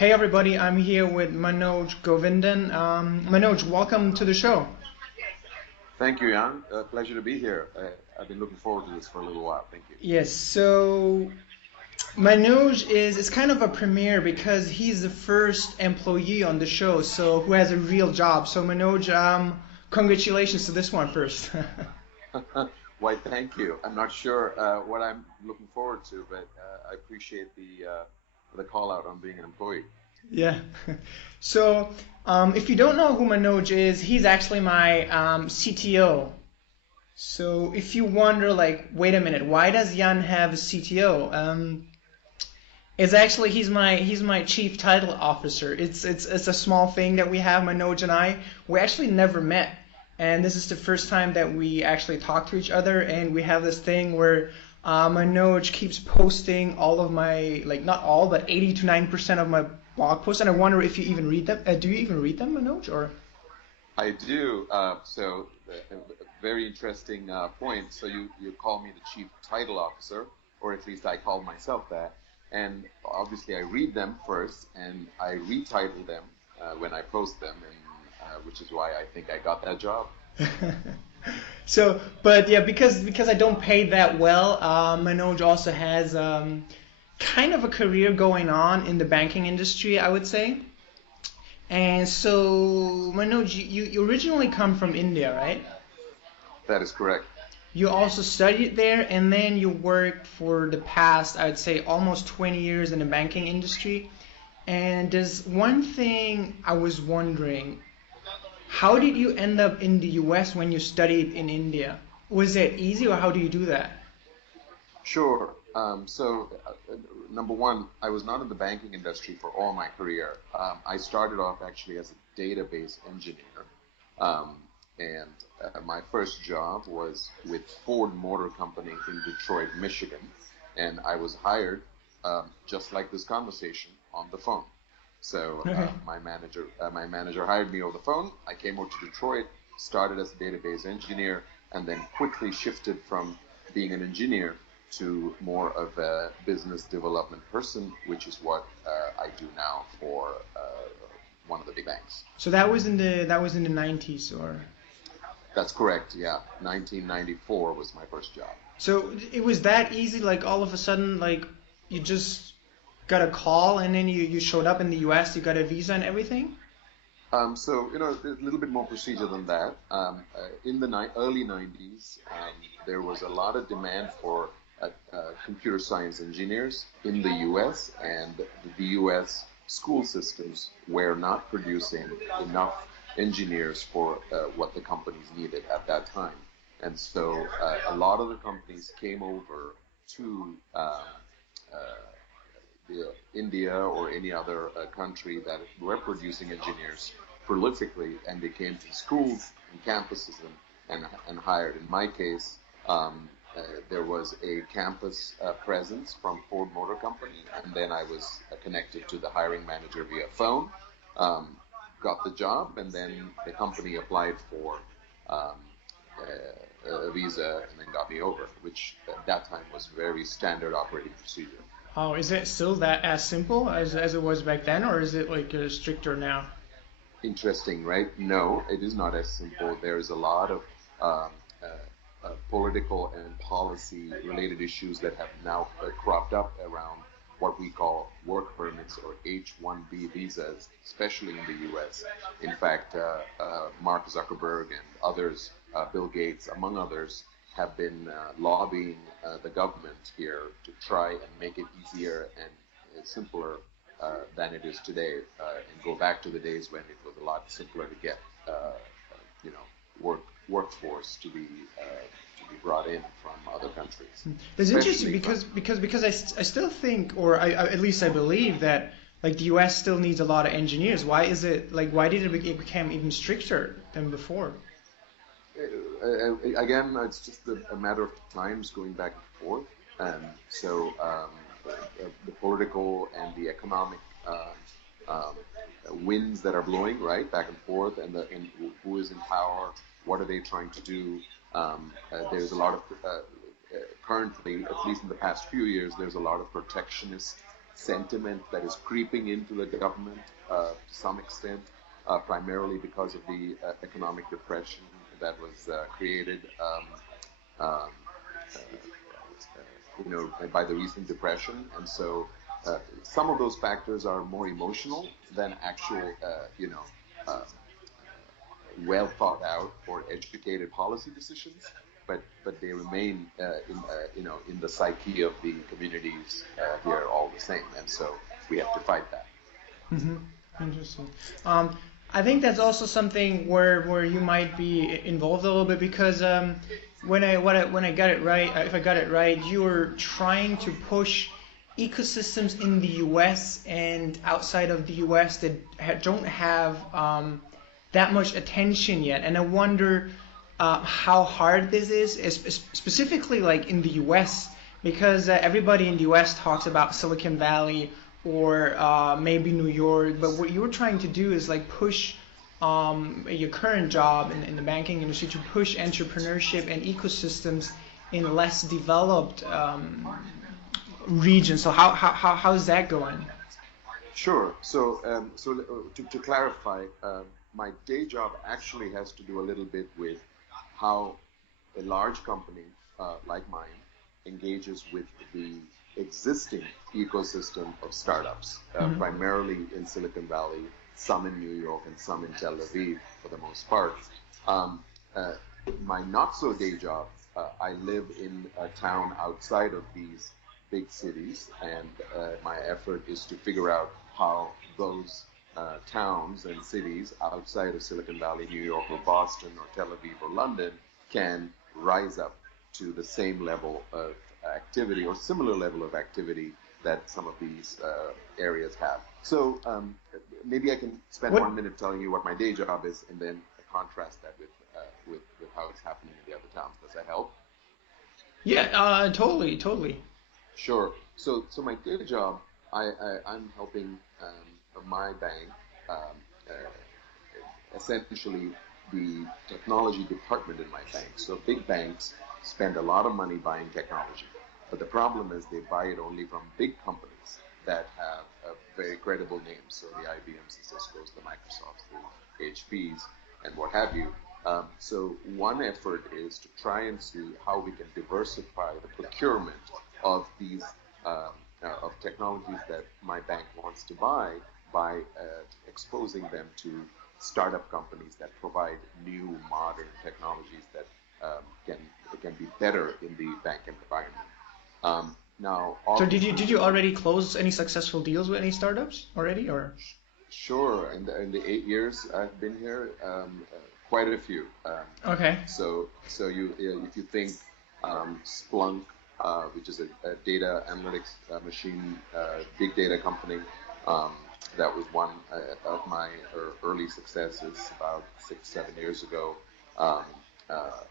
Hey everybody, I'm here with Manoj Govindan. Manoj, welcome to the show. Thank you, Jan. Pleasure to be here. I've been looking forward to this for a little while. Thank you. Yes, so Manoj is it's kind of a premiere because he's the first employee on the show, so who has a real job. So Manoj, congratulations to this one first. Why, thank you. I'm not sure what I'm looking forward to, but I appreciate the call out on being an employee. Yeah. So, if you don't know who Manoj is, he's actually my CTO. So if you wonder, like, wait a minute, why does Jan have a CTO? It's actually he's my chief title officer. It's a small thing that we have, Manoj and I. We actually never met, and this is the first time that we actually talk to each other. And we have this thing where Manoj keeps posting all of my, like, not all, but 80 to 90% of my blog posts. And I wonder if you even read them. Do you even read them, Manoj? Or I do. Very interesting point. So you call me the chief title officer, or at least I call myself that. And obviously, I read them first, and I retitle them when I post them, and which is why I think I got that job. so, but yeah, because I don't pay that well, Manoj also has kind of a career going on in the banking industry, I would say. And so, Manoj, you originally come from India, right? That is correct. You also studied there, and then you worked for the past, I would say, almost 20 years in the banking industry. And there's one thing I was wondering, how did you end up in the US when you studied in India? Was it easy, or how do you do that? Sure. Number one, I was not in the banking industry for all my career. I started off actually as a database engineer. Um, and My first job was with Ford Motor Company in Detroit, Michigan. And I was hired, just like this conversation, on the phone. So Okay. my manager hired me over the phone. I came over to Detroit, started as a database engineer, and then quickly shifted from being an engineer to more of a business development person, which is what I do now for one of the big banks. So that was in the 90s, or That's correct. Yeah, 1994 was my first job. so it was that easy, like all of a sudden, like you just got a call and then you showed up in the US, you got a visa and everything? A little bit more procedure than that. In the early 90s, there was a lot of demand for computer science engineers in the US, and the US school systems were not producing enough engineers for what the companies needed at that time. And so a lot of the companies came over to India or any other country that were producing engineers prolifically, and they came to schools and campuses and hired. In my case, there was a campus presence from Ford Motor Company, and then I was connected to the hiring manager via phone, um, got the job, and then the company applied for um, a visa and then got me over, which at that time was very standard operating procedure. Oh, is it still that as simple as it was back then, or is it like stricter now? Interesting, right? No, it is not as simple. There's a lot of um, political and policy related issues that have now cropped up around what we call work permits or H-1B visas, especially in the US. In fact, Mark Zuckerberg and others, Bill Gates, among others, have been lobbying the government here to try and make it easier and simpler than it is today, and go back to the days when it was a lot simpler to get, you know, workforce to be brought in from other countries, It's interesting especially from. because I still think, or at least I believe that like the US still needs a lot of engineers. Why is it like why did it become even stricter than before? Again, it's just a matter of times going back and forth, and so the political and the economic um, winds that are blowing right back and forth, and who is in power, what are they trying to do? There's a lot of currently, at least in the past few years, there's a lot of protectionist sentiment that is creeping into the government to some extent, primarily because of the economic depression that was created, um, by the recent depression. And so some of those factors are more emotional than actual, uh, well thought out or educated policy decisions, but they remain in the psyche of the communities here all the same, and so we have to fight that. Hmm. Interesting. Um, I think that's also something where you might be involved a little bit because when I got it right, if I got it right, you were trying to push ecosystems in the U.S. and outside of the U.S. that don't have that much attention yet, and I wonder how hard this is, specifically like in the U.S. because everybody in the U.S. talks about Silicon Valley or maybe New York, but what you're trying to do is like push your current job in the banking industry to push entrepreneurship and ecosystems in less developed regions. So how's that going? Sure. To clarify, my day job actually has to do a little bit with how a large company like mine engages with the existing ecosystem of startups, Hmm. primarily in Silicon Valley, some in New York, and some in Tel Aviv for the most part. Um, uh, my not so day job, I live in a town outside of these big cities, and my effort is to figure out how those towns and cities outside of Silicon Valley, New York, or Boston, or Tel Aviv, or London can rise up to the same level of activity or similar level of activity that some of these areas have. So maybe I can spend What? 1 minute telling you what my day job is, and then contrast that with how it's happening in the other towns. Does that help? Yeah, totally, totally. Sure. So my day job, I'm helping my bank, um, essentially the technology department in my bank. So big banks spend a lot of money buying technology, but the problem is they buy it only from big companies that have a very credible name. So the IBMs, the Ciscos, the Microsofts, the HPs, and what have you. So one effort is to try and see how we can diversify the procurement of these of technologies that my bank wants to buy by exposing them to startup companies that provide new modern technologies that can be better in the bank environment. Now, So did obviously, you already close any successful deals with any startups already, or? sure, in the 8 years I've been here, quite a few. Okay. So if you think Splunk, which is a data analytics machine, big data company, um, that was one of my early successes about 6, 7 years ago. Um,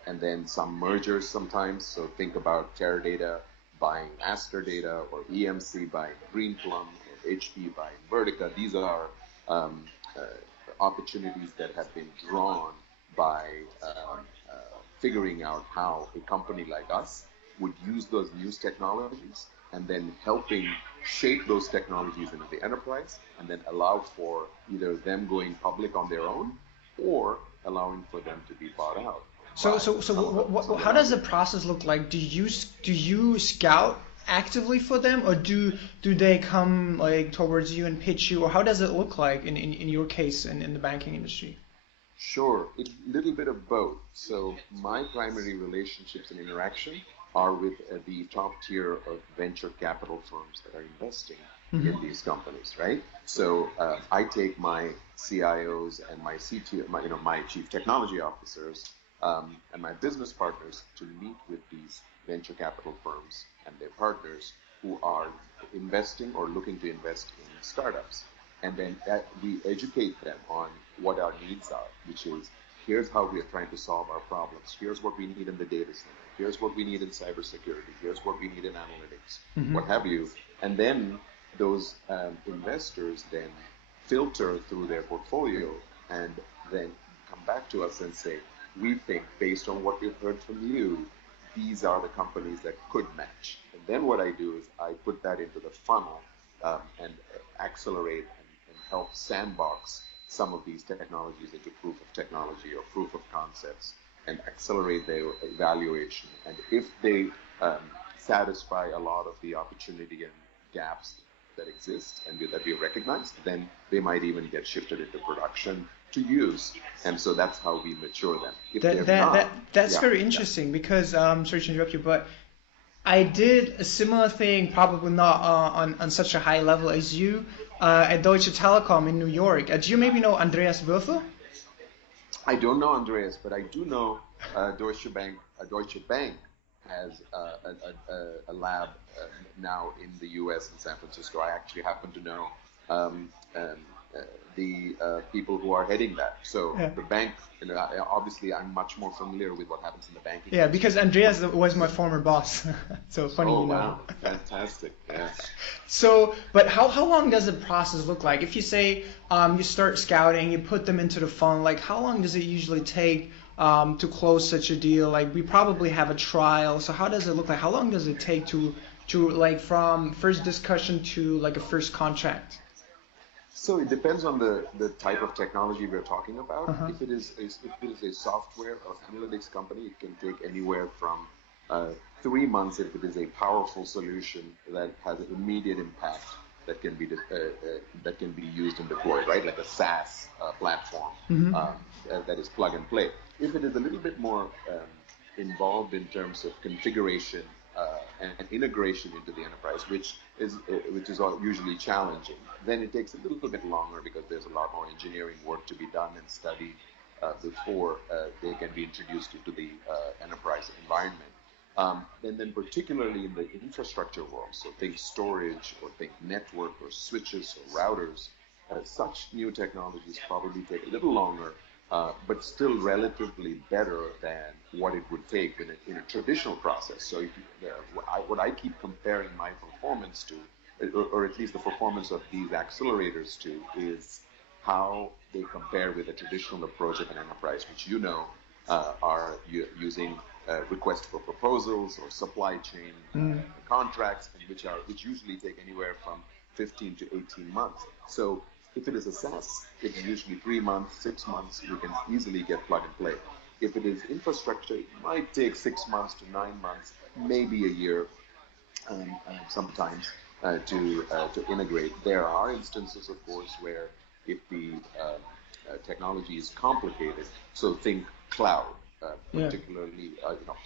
and then some mergers sometimes. So think about Teradata buying Aster Data, or EMC buying Greenplum, or HP buying Vertica. These are um, uh, opportunities that have been drawn by figuring out how a company like us would use those new technologies and then helping shape those technologies into the enterprise and then allow for either them going public on their own or allowing for them to be bought out by some of the How does the larger. process look like? Do you scout actively for them, or do they come like towards you and pitch you, or how does it look like in your case in the banking industry? Sure, a little bit of both. So my primary relationships and interaction are with the top tier of venture capital firms that are investing Hmm. in these companies, right? So I take my CIOs and my CTO, my chief technology officers, and my business partners to meet with these venture capital firms and their partners who are investing or looking to invest in startups, and then we educate them on what our needs are, which is here's how we are trying to solve our problems. Here's what we need in the data center. Here's what we need in cybersecurity. Here's what we need in analytics, Hmm. what have you. And then those investors then filter through their portfolio and then come back to us and say, we think based on what we've heard from you, these are the companies that could match. And then what I do is I put that into the funnel and accelerate and help sandbox some of these technologies into proof of technology or proof of concepts and accelerate their evaluation. And if they satisfy a lot of the opportunity and gaps that exist and that we recognize, then they might even get shifted into production to use. And so that's how we mature them. If That's very interesting because, sorry to interrupt you, but I did a similar thing, probably not on such a high level as you, at Deutsche Telekom in New York. Do you maybe know Andreas Würfel? I don't know Andreas, but I do know Deutsche Bank. Deutsche Bank has a lab now in the U.S. in San Francisco. I actually happen to know the people who are heading that. So the bank, obviously, I'm much more familiar with what happens in the banking. Yeah, because Andreas was my former boss. So funny, oh, you know. Wow, fantastic! Yeah. So, but how long does the process look like? If you say you start scouting, you put them into the funnel, like how long does it usually take to close such a deal? Like we probably have a trial. So how does it look like? How long does it take to like from first discussion to like a first contract? So it depends on the type of technology we're talking about. If it is a software or analytics company, it can take anywhere from 3 months if it is a powerful solution that has an immediate impact that can be used and deployed, right? Like a SaaS platform that is plug and play. If it is a little bit more involved in terms of configuration and integration into the enterprise, which is usually challenging, then it takes a little bit longer because there's a lot more engineering work to be done and studied before they can be introduced into the enterprise environment. And then particularly in the infrastructure world, so think storage or think network or switches or routers, such new technologies probably take a little longer, but still relatively better than what it would take in a traditional process. So if what I keep comparing my performance to, or at least the performance of these accelerators to, is how they compare with a traditional approach of an enterprise, which are using request for proposals or supply chain contracts, and which usually take anywhere from 15 to 18 months. So if it is a SaaS, it's usually 3 months, 6 months. You can easily get plug and play. If it is infrastructure, it might take 6 months to 9 months, maybe a year, sometimes to integrate. There are instances, of course, where if the technology is complicated, so think cloud, particularly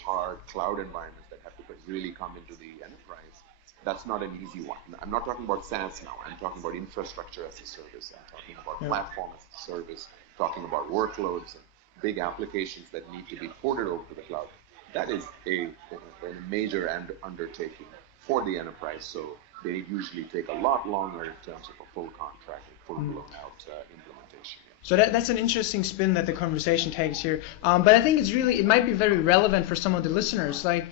hard cloud environments that have to really come into the enterprise. That's not an easy one. I'm not talking about SaaS now. I'm talking about infrastructure as a service. I'm talking about platform as a service, talking about workloads and big applications that need to be ported over to the cloud. That is a major undertaking for the enterprise. So they usually take a lot longer in terms of a full contract and full blown out implementation. So that's an interesting spin that the conversation takes here. But I think it might be very relevant for some of the listeners. Like,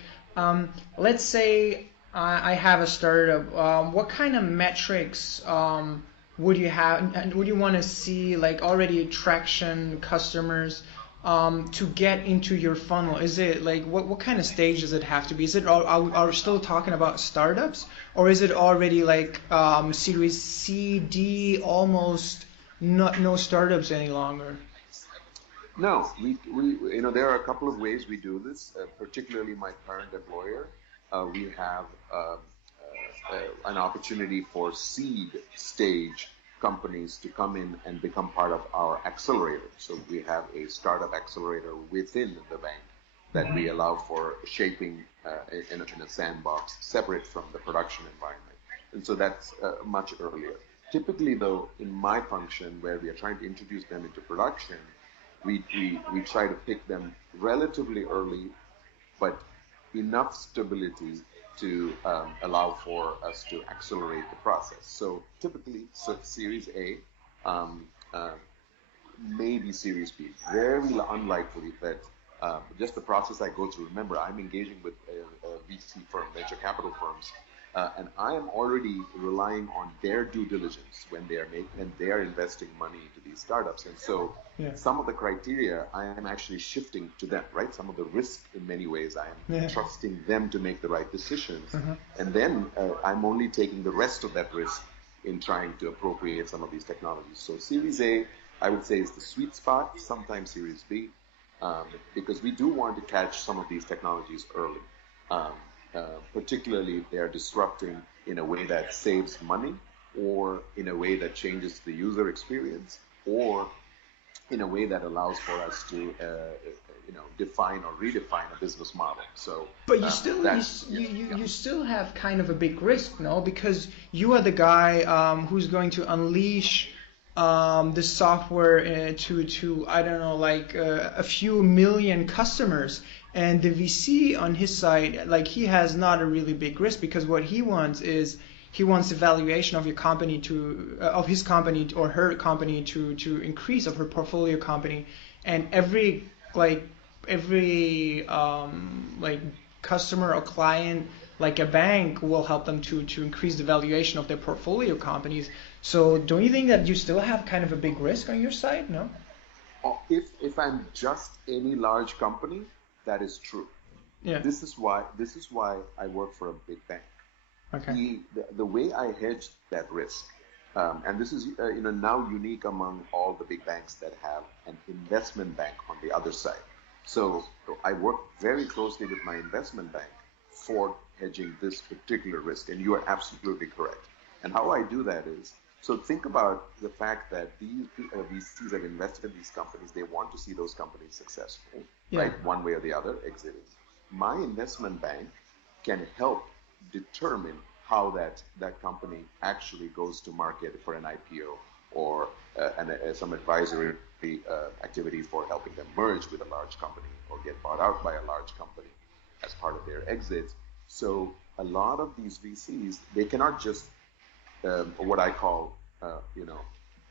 let's say I have a startup. What kind of metrics would you have, and would you want to see, like already traction customers to get into your funnel? Is it like what kind of stage does it have to be? Is it are we still talking about startups, or is it already like Series C, D, almost no startups any longer? No, we there are a couple of ways we do this. Particularly my current employer, we have an opportunity for seed stage companies to come in and become part of our accelerator. So we have a startup accelerator within the bank that we allow for shaping in a sandbox separate from the production environment. And so that's much earlier. Typically, though, in my function, where we are trying to introduce them into production, we try to pick them relatively early, but enough stability to allow for us to accelerate the process. So typically, Series A, maybe Series B. Very unlikely that just the process I go through. Remember, I'm engaging with a VC firm, venture capital firms, and I am already relying on their due diligence when they are investing money into these startups. And so some of the criteria I am actually shifting to them, right? Some of the risk, in many ways, I am trusting them to make the right decisions. And then I'm only taking the rest of that risk in trying to appropriate some of these technologies. So Series A, I would say, is the sweet spot, sometimes Series B, because we do want to catch some of these technologies early, um, particularly if they are disrupting in a way that saves money, or in a way that changes the user experience, or in a way that allows for us to, define or redefine a business model. So But you still that, yeah, yeah. you still have kind of a big risk, no? Because you are the guy who's going to unleash the software to I don't know, like a few million customers, and the VC on his side, like, he has not a really big risk, because what he wants is he wants the valuation of your company to of his company or her company to increase, of her portfolio company, and like every customer or client, like a bank, will help them to increase the valuation of their portfolio companies. So don't you think that you still have kind of a big risk on your side? No? If I'm just any large company, that is true. Yeah. This is why I work for a big bank. Okay. The way I hedge that risk, and this is now unique among all the big banks that have an investment bank on the other side. So I work very closely with my investment bank for hedging this particular risk, and you are absolutely correct. And how I do that is, so think about the fact that these VCs have invested in these companies. They want to see those companies successful, Yeah. right? One way or the other, exiting. My investment bank can help determine how that company actually goes to market for an IPO, or some advisory activities for helping them merge with a large company or get bought out by a large company as part of their exits. So a lot of these VCs, they cannot just what I call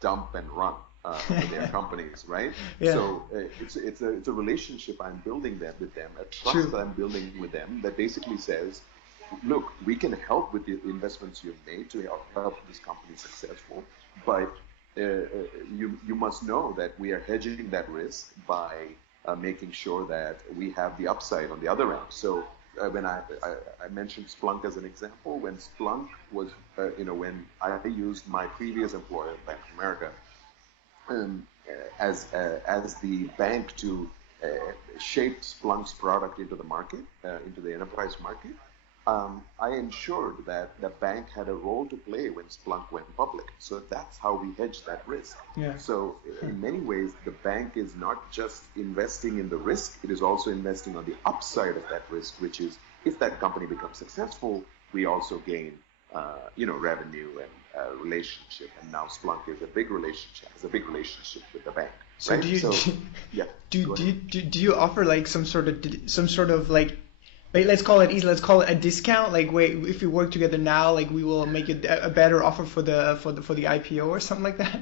dump and run with their companies, right? Yeah. So it's a relationship I'm building with them, a trust True. that I'm building with them, that basically says, look, we can help with the investments you've made to help this company successful, but you must know that we are hedging that risk by making sure that we have the upside on the other end. So when I mentioned Splunk as an example, when Splunk was, when I used my previous employer, Bank of America, as the bank to shape Splunk's product into the market, into the enterprise market, I ensured that the bank had a role to play when Splunk went public. So that's how we hedge that risk. Yeah. So in many ways, the bank is not just investing in the risk, it is also investing on the upside of that risk, which is, if that company becomes successful, we also gain revenue and relationship. And now Splunk is a big relationship with the bank. So right? do you Yeah. do you offer like some sort of like, let's call it easy, let's call it a discount, like, wait, if we work together now, like, we will make it a better offer for the IPO or something like that?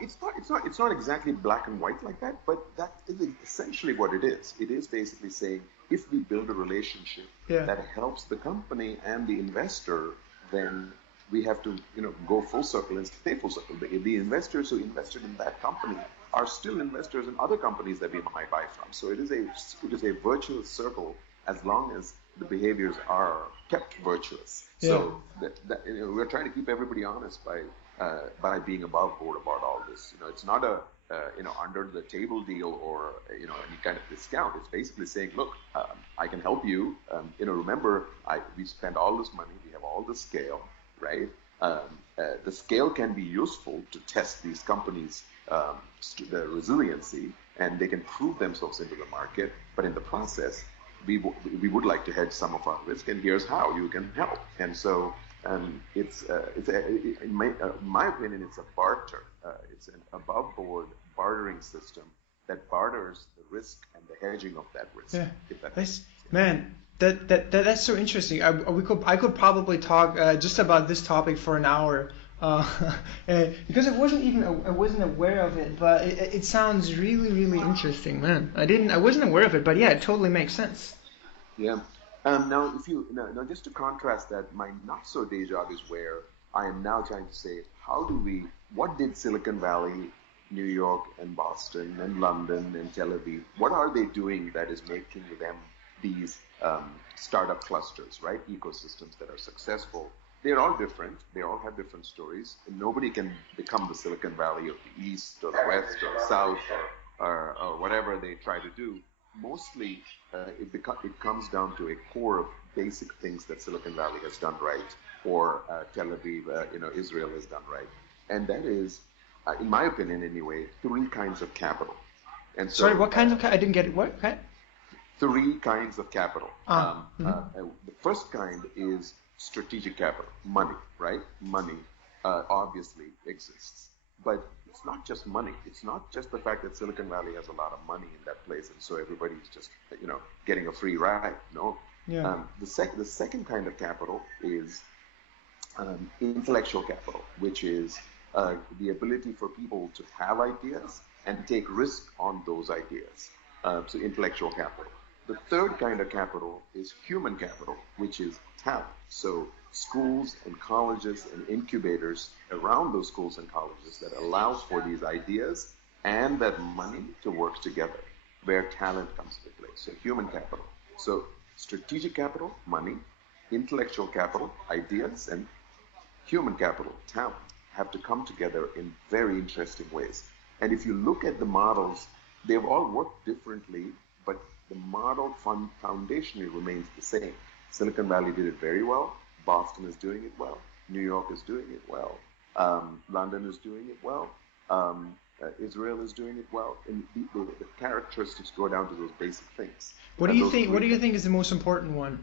It's not exactly black and white like that, but that is essentially what it is. It is basically saying, if we build a relationship Yeah. that helps the company and the investor, then we have to go full circle and stay full circle. The investors who invested in that company are still investors in other companies that we might buy from. So it is a virtuous circle, as long as the behaviors are kept virtuous. Yeah. So we're trying to keep everybody honest by being above board about all this. It's not a under the table deal or any kind of discount. It's basically saying, look, I can help you. Remember, we spend all this money, we have all the scale, right? The scale can be useful to test these companies' the resiliency, and they can prove themselves into the market. But in the process, we would like to hedge some of our risk, and here's how you can help. And so in my opinion, it's a barter. It's an above-board bartering system that barters the risk and the hedging of that risk. Yeah. If that That's, man, that's so interesting. I could probably talk just about this topic for an hour, because I wasn't aware of it, but it sounds really, really interesting, man. I wasn't aware of it, but yeah, it totally makes sense. Yeah. Now, just to contrast that, my not so day job is where I am now trying to say, what did Silicon Valley, New York and Boston and London and Tel Aviv, what are they doing that is making them these startup clusters, right? Ecosystems that are successful. they're all different. They all have different stories. And nobody can become the Silicon Valley of the East or the West or the South or whatever they try to do. Mostly, it comes down to a core of basic things that Silicon Valley has done right, or Tel Aviv, Israel has done right, and that is, in my opinion, anyway, three kinds of capital. And so, Sorry, what kinds of? I didn't get it. What kind? Three kinds of capital. The first kind is strategic capital, money, right? Money obviously exists, but it's not just money. It's not just the fact that Silicon Valley has a lot of money in that place, and so everybody's just getting a free ride. No. Yeah. The second kind of capital is intellectual capital, which is the ability for people to have ideas and take risk on those ideas. So intellectual capital. The third kind of capital is human capital, which is talent. So schools and colleges and incubators around those schools and colleges that allows for these ideas and that money to work together, where talent comes into play. So human capital. So strategic capital, money, intellectual capital, ideas, and human capital, talent, have to come together in very interesting ways. And if you look at the models, they've all worked differently, but the model foundationally remains the same. Silicon Valley did it very well. Boston is doing it well. New York is doing it well. London is doing it well. Israel is doing it well. And the characteristics go down to those basic things. What do you think? What do you think is the most important one?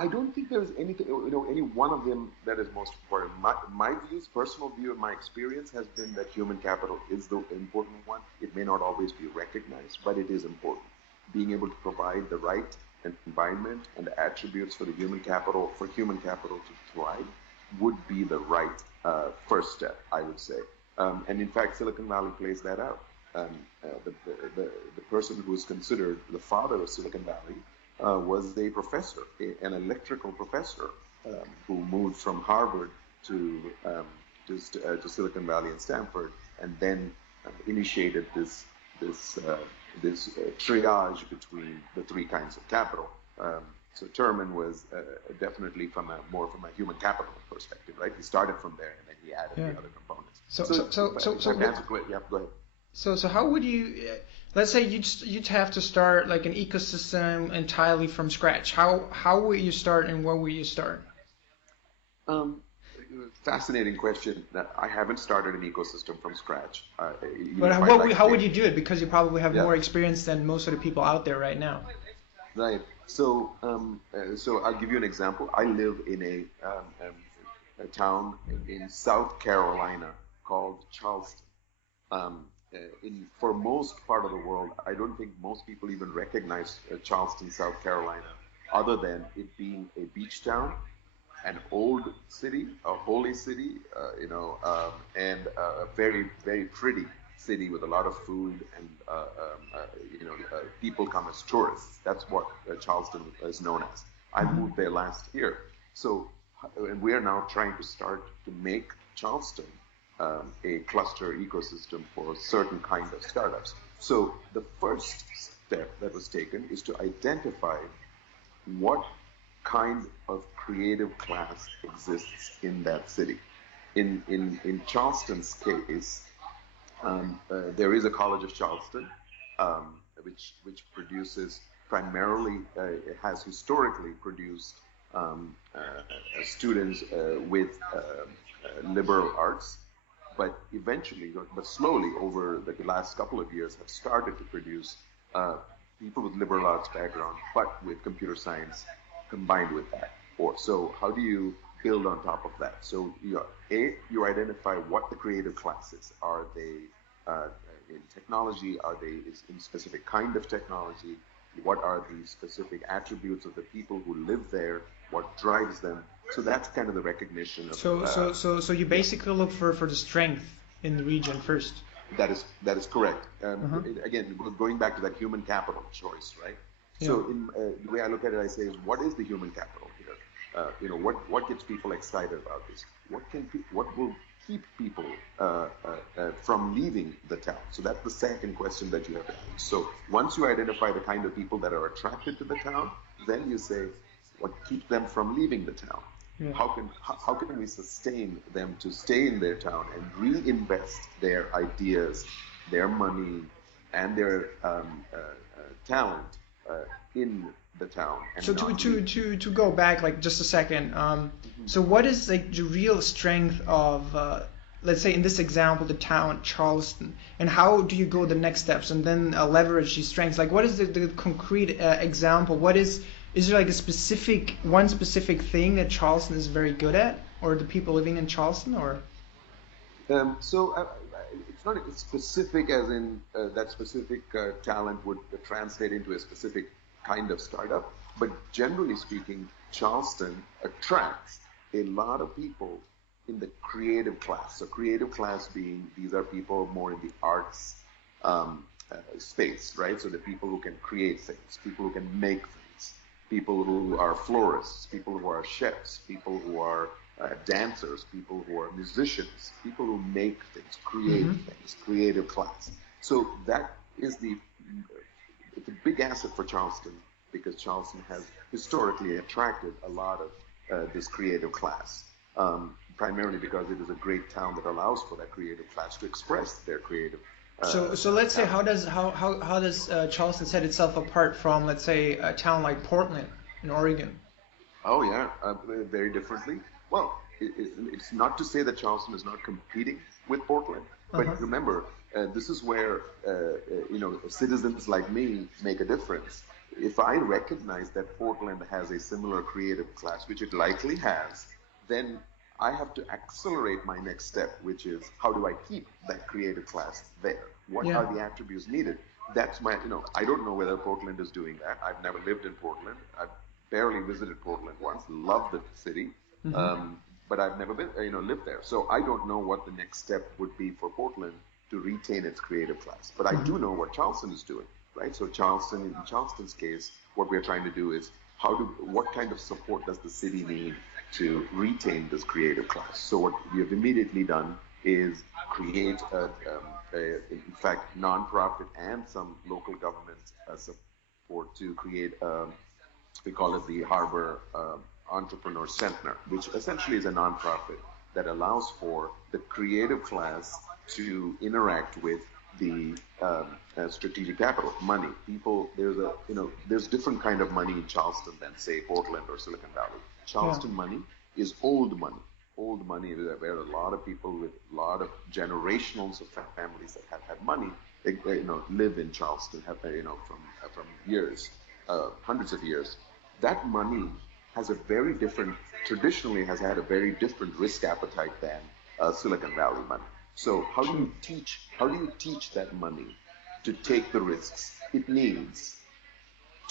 I don't think there's anything, any one of them that is most important. My views, personal view, and my experience has been that human capital is the important one. It may not always be recognized, but it is important. Being able to provide the right environment and the attributes for human capital to thrive would be the right first step, I would say. And in fact, Silicon Valley plays that out. The person who is considered the father of Silicon Valley was a professor, an electrical professor, who moved from Harvard to Silicon Valley and Stanford, and then initiated this triage between the three kinds of capital. So Terman was definitely from a human capital perspective, right? He started from there, and then he added the other components. Yeah, go ahead. So how would you, let's say you'd have to start like an ecosystem entirely from scratch. How would you start, and where would you start? Fascinating question. I haven't started an ecosystem from scratch. But how would you do it? Because you probably have more experience than most of the people out there right now. Right. So I'll give you an example. I live in a town in South Carolina called Charleston. For most part of the world, I don't think most people even recognize Charleston, South Carolina, other than it being a beach town, an old city, a holy city, and a very, very pretty city with a lot of food, and people come as tourists. That's what Charleston is known as. I moved there last year, and we are now trying to start to make Charleston a cluster ecosystem for a certain kind of startups. So the first step that was taken is to identify what kind of creative class exists in that city. In Charleston's case, there is a College of Charleston, which produces primarily, has historically produced students with liberal arts, but slowly over the last couple of years have started to produce people with liberal arts background, but with computer science combined with that. So how do you build on top of that? So you identify what the creative classes are. They in technology? Are they in specific kind of technology? What are the specific attributes of the people who live there? What drives them? So that's kind of the recognition of. So you basically look for the strength in the region first. That is correct. Again, going back to that human capital choice, right? Yeah. So the way I look at it, I say, what is the human capital here? What gets people excited about this? What will keep people from leaving the town? So that's the second question that you have to ask. So once you identify the kind of people that are attracted to the town, then you say, what keeps them from leaving the town? Yeah. How can we sustain them to stay in their town and reinvest their ideas, their money, and their talent in the town So and not leave? to go back like just a second, so what is like the real strength of let's say in this example the town Charleston, and how do you go the next steps and then leverage these strengths? Like what is the concrete example? What is there like a one specific thing that Charleston is very good at, or the people living in Charleston, or? It's not specific as in that specific talent would translate into a specific kind of startup, but generally speaking, Charleston attracts a lot of people in the creative class. So creative class being, these are people more in the arts space, right? So the people who can create things, people who can make things, people who are florists, people who are chefs, people who are dancers, people who are musicians, people who make things, create things, creative class. So that is it's a big asset for Charleston, because Charleston has historically attracted a lot of this creative class, primarily because it is a great town that allows for that creative class to express their creative. So let's say how does Charleston set itself apart from, let's say, a town like Portland in Oregon? Oh yeah, very differently. Well, it's not to say that Charleston is not competing with Portland, but remember, this is where citizens like me make a difference. If I recognize that Portland has a similar creative class, which it likely has, then I have to accelerate my next step, which is how do I keep that creative class there? What are the attributes needed? That's my, I don't know whether Portland is doing that. I've never lived in Portland. I've barely visited Portland once, loved the city, but I've never been, lived there. So I don't know what the next step would be for Portland to retain its creative class. But I do know what Charleston is doing, right? So in Charleston's case, what we're trying to do is what kind of support does the city need to retain this creative class? So what we have immediately done is create, in fact, nonprofit and some local government support to create, we call it the Harbor Entrepreneur Center, which essentially is a nonprofit that allows for the creative class to interact with the strategic capital, money. People, there's different kind of money in Charleston than say Portland or Silicon Valley. Charleston money is old money where a lot of people with a lot of generations of families that have had money, live in Charleston, have from years, hundreds of years. That money traditionally has had a very different risk appetite than Silicon Valley money. So how do you teach that money to take the risks it needs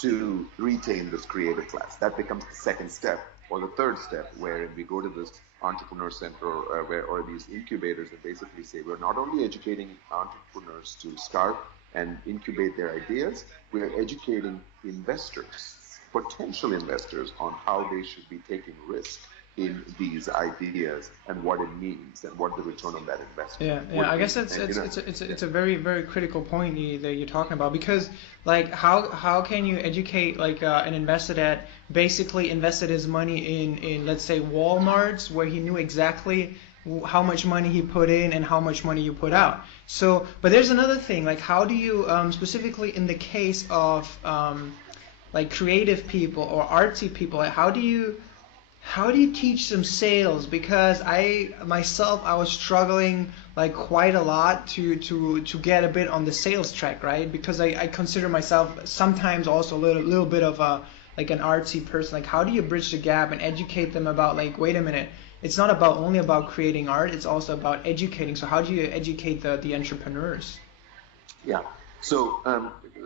to retain this creative class? That becomes the second step, or the third step, where we go to this entrepreneur center or these incubators that basically say we're not only educating entrepreneurs to start and incubate their ideas, we're educating investors, potential investors, on how they should be taking risk in these ideas and what it means and what the return on that investment. I guess it's a very, very critical point that you're talking about, because like how can you educate like an investor that basically invested his money in let's say Walmart's, where he knew exactly how much money he put in and how much money you put out. So, but there's another thing, like how do you specifically in the case of like creative people or artsy people, like how do you teach them sales? Because I was struggling like quite a lot to get a bit on the sales track, right? Because I consider myself sometimes also a little bit of a like an artsy person. Like how do you bridge the gap and educate them about like, wait a minute, it's not only about creating art, it's also about educating. So how do you educate the entrepreneurs? Yeah. So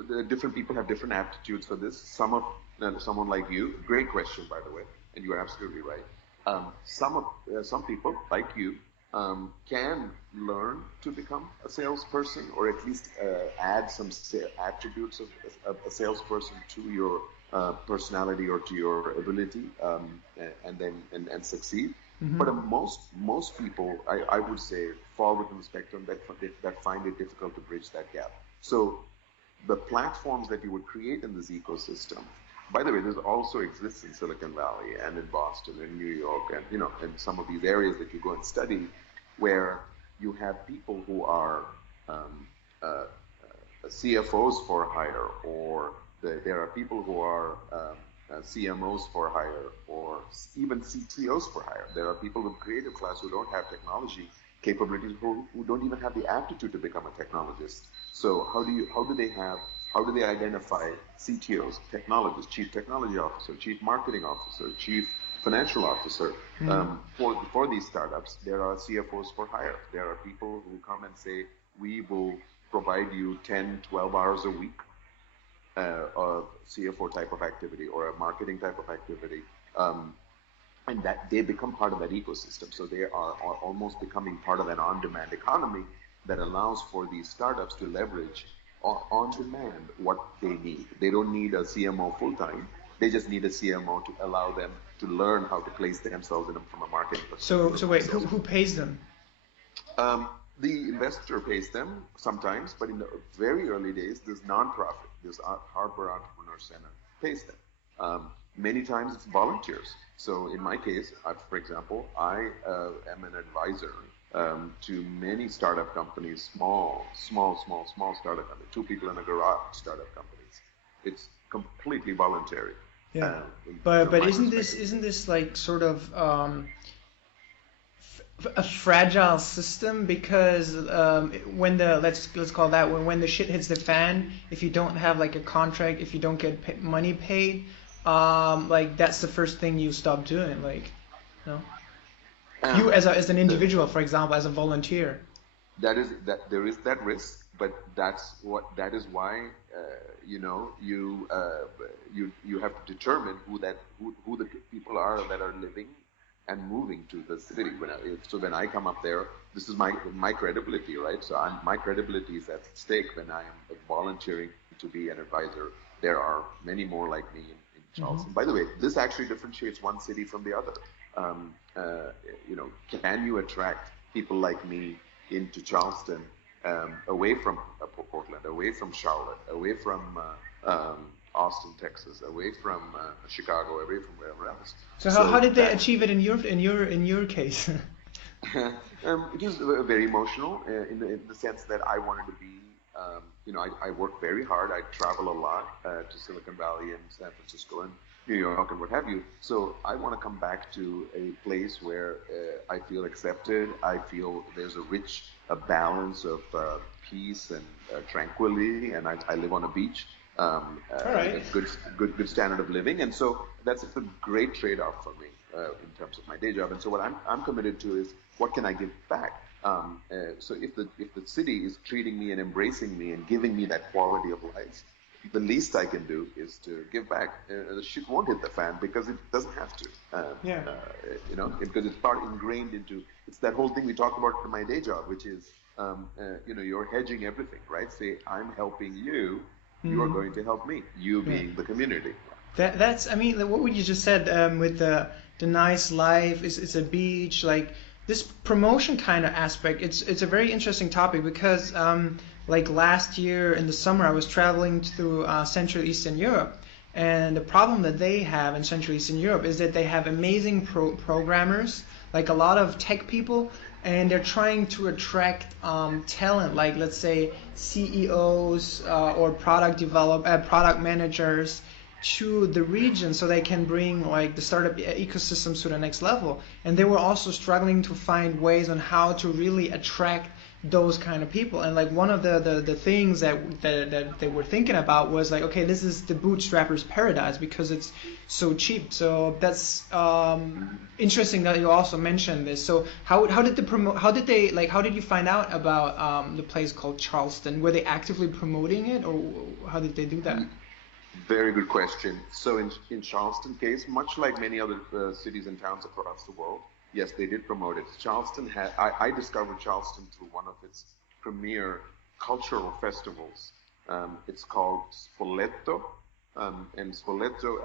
the different people have different aptitudes for this. Someone like you, great question by the way, and you are absolutely right. Some people like you can learn to become a salesperson, or at least add some attributes of a salesperson to your personality or to your ability, and succeed. But most people, I would say, fall within the spectrum that find it difficult to bridge that gap. So the platforms that you would create in this ecosystem By the way, this also exists in Silicon Valley and in Boston and New York and in some of these areas that you go and study, where you have people who are um, uh, CFOs for hire, or there are people who are CMOs for hire, or even CTOs for hire. There are people in creative class who don't have technology capabilities, who don't even have the aptitude to become a technologist. So how do they identify CTOs, technologists, chief technology officer, chief marketing officer, chief financial officer? For these startups, there are CFOs for hire. There are people who come and say, we will provide you 10, 12 hours a week of CFO type of activity or a marketing type of activity. And that they become part of that ecosystem. So they are almost becoming part of an on-demand economy that allows for these startups to leverage on demand what they need. They don't need a CMO full-time. They just need a CMO to allow them to learn how to place themselves from a marketing perspective. So wait, who pays them? The investor pays them sometimes, but in the very early days, this nonprofit, this Harbor Entrepreneur Center, pays them. Many times it's volunteers. So in my case, for example, I am an advisor to many startup companies, small startup companies, 2 people in a garage startup companies. It's completely voluntary. Yeah, but isn't this like sort of a fragile system, because when the let's call that when the shit hits the fan, if you don't have like a contract, if you don't get money paid, like that's the first thing you stop doing, like, you know, you as an individual, for example, as a volunteer. That there is that risk, but that is why you have to determine who the people are that are living and moving to the city. When I come up there, this is my credibility, right? So my credibility is at stake when I am volunteering to be an advisor. There are many more like me in Charleston. By the way, this actually differentiates one city from the other. Can you attract people like me into Charleston, away from Portland, away from Charlotte, away from Austin, Texas, away from Chicago, away from wherever else? So how did they achieve it in your case? It was very emotional in the sense that I wanted to be. I work very hard. I travel a lot to Silicon Valley and San Francisco and New York and what have you. So I want to come back to a place where I feel accepted. I feel there's a balance of peace and tranquility, and I live on a beach. Right. A good standard of living, and so that's a great trade-off for me in terms of my day job. And so what I'm committed to is, what can I give back? So if the city is treating me and embracing me and giving me that quality of life, the least I can do is to give back. The shit won't hit the fan because it doesn't have to. Because it's part ingrained into. It's that whole thing we talked about in my day job, which is you're hedging everything, right? Say, I'm helping you. You are going to help me. You being the community. That's I mean, what you just said, with the nice life, it's a beach, like this promotion kind of aspect. It's a very interesting topic because like last year in the summer, I was traveling through Central Eastern Europe, and the problem that they have in Central Eastern Europe is that they have amazing programmers, like a lot of tech people, and they're trying to attract talent, like let's say CEOs or product managers to the region, so they can bring like the startup ecosystems to the next level. And they were also struggling to find ways on how to really attract those kind of people. And like one of the things that they were thinking about was like, okay, this is the bootstrapper's paradise because it's so cheap. So that's interesting that you also mentioned this. So how did you find out about the place called Charleston? Were they actively promoting it, or how did they do that? Very good question. So in Charleston case, much like many other cities and towns across the world, yes, they did promote it. Charleston I discovered Charleston through one of its premier cultural festivals. It's called Spoleto, and Spoleto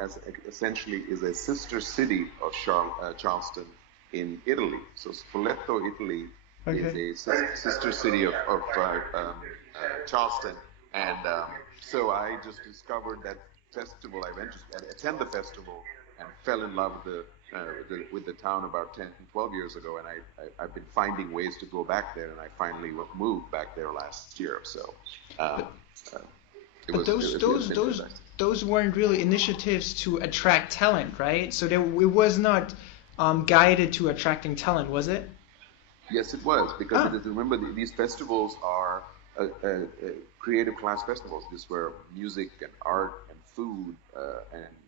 essentially is a sister city of Charleston in Italy. So Spoleto, Italy, is a sister city of Charleston, and so I just discovered that festival. I went to attend the festival and fell in love with the town about 10, 12 years ago, and I've been finding ways to go back there, and I finally moved back there last year. So But, it but was those it those was those interesting. those weren't really initiatives to attract talent, right? So it was not guided to attracting talent, was it? Yes, it was, because it Ah. is, remember, these festivals are creative class festivals. These were music and art and food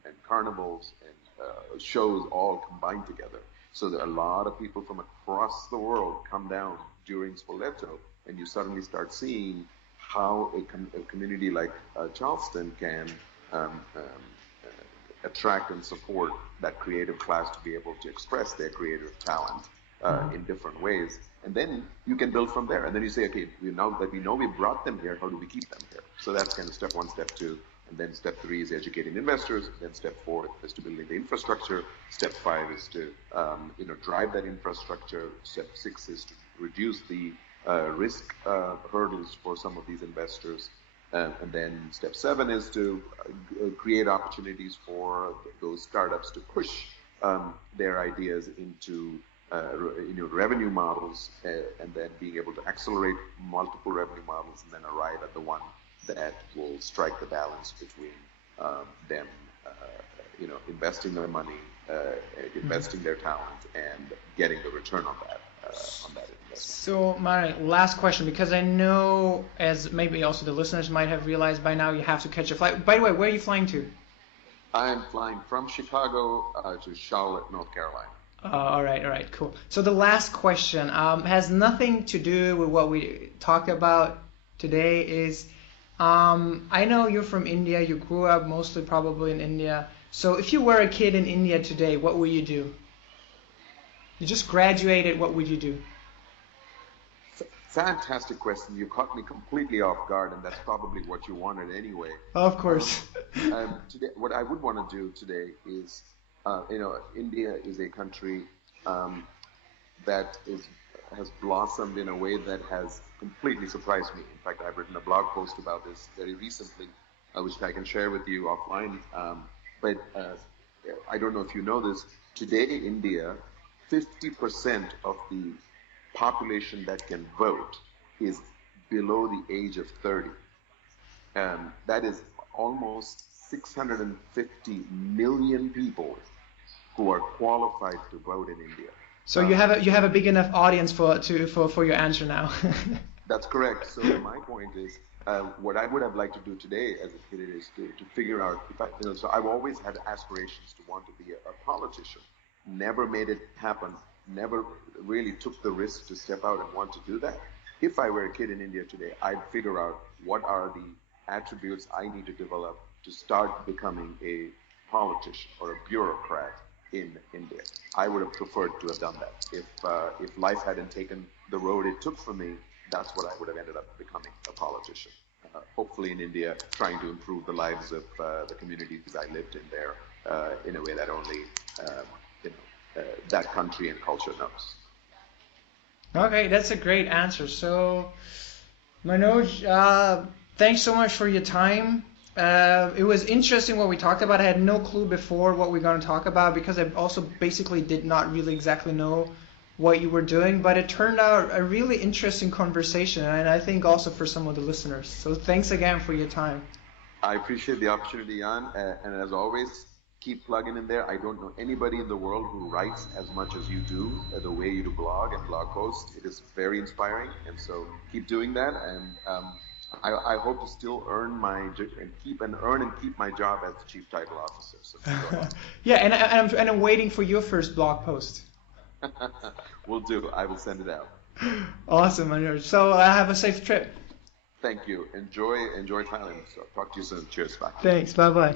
and carnivals and shows all combined together. So there are a lot of people from across the world come down during Spoleto, and you suddenly start seeing how a community like Charleston can um, um, attract and support that creative class to be able to express their creative talent in different ways. And then you can build from there. And then you say, okay, now that we know we brought them here, how do we keep them here? So that's kind of step one, step two. And then step three is educating investors. Then step four is to building the infrastructure. Step five is to drive that infrastructure. Step six is to reduce the risk hurdles for some of these investors. And then step seven is to create opportunities for those startups to push their ideas into revenue models, and then being able to accelerate multiple revenue models, and then arrive at the one that will strike the balance between them, investing their money, investing their talent, and getting the return on that investment. So my last question, because I know, as maybe also the listeners might have realized by now, you have to catch a flight. By the way, where are you flying to? I am flying from Chicago to Charlotte, North Carolina. All right, cool. So the last question has nothing to do with what we talked about today. I know you're from India. You grew up mostly probably in India. So if you were a kid in India today, what would you do? You just graduated. What would you do? Fantastic question. You caught me completely off guard, and that's probably what you wanted anyway. Of Um, course. Today, what I would want to do today is, India is a country um, that has blossomed in a way that has completely surprised me. In fact, I've written a blog post about this very recently, which I can share with you offline. But I don't know if you know this. Today, India, 50% of the population that can vote is below the age of 30. That is almost 650 million people who are qualified to vote in India. So Um, you have a big enough audience for your answer now. that's correct. So my point is, what I would have liked to do today as a kid is to figure out if so I've always had aspirations to want to be a politician. Never made it happen. Never really took the risk to step out and want to do that. If I were a kid in India today, I'd figure out what are the attributes I need to develop to start becoming a politician or a bureaucrat in India. I would have preferred to have done that. If life hadn't taken the road it took for me, that's what I would have ended up becoming, a politician. Hopefully in India, trying to improve the lives of the communities I lived in there in a way that only um, that country and culture knows. Okay, that's a great answer. So, Manoj, thanks so much for your time. It was interesting what we talked about. I had no clue before what we are going to talk about because I also basically did not really exactly know what you were doing, but it turned out a really interesting conversation, and I think also for some of the listeners. So thanks again for your time. I appreciate the opportunity, Jan, and as always, keep plugging in there. I don't know anybody in the world who writes as much as you do, the way you do blog and blog post. It is very inspiring, and so keep doing that. And I hope to still earn and keep my job as the chief title officer. So keep going. Yeah, and I'm waiting for your first blog post. Will do. I will send it out. Awesome, Manoj. So have a safe trip. Thank you. Enjoy Thailand. So talk to you soon. Cheers. Bye. Thanks. Bye bye.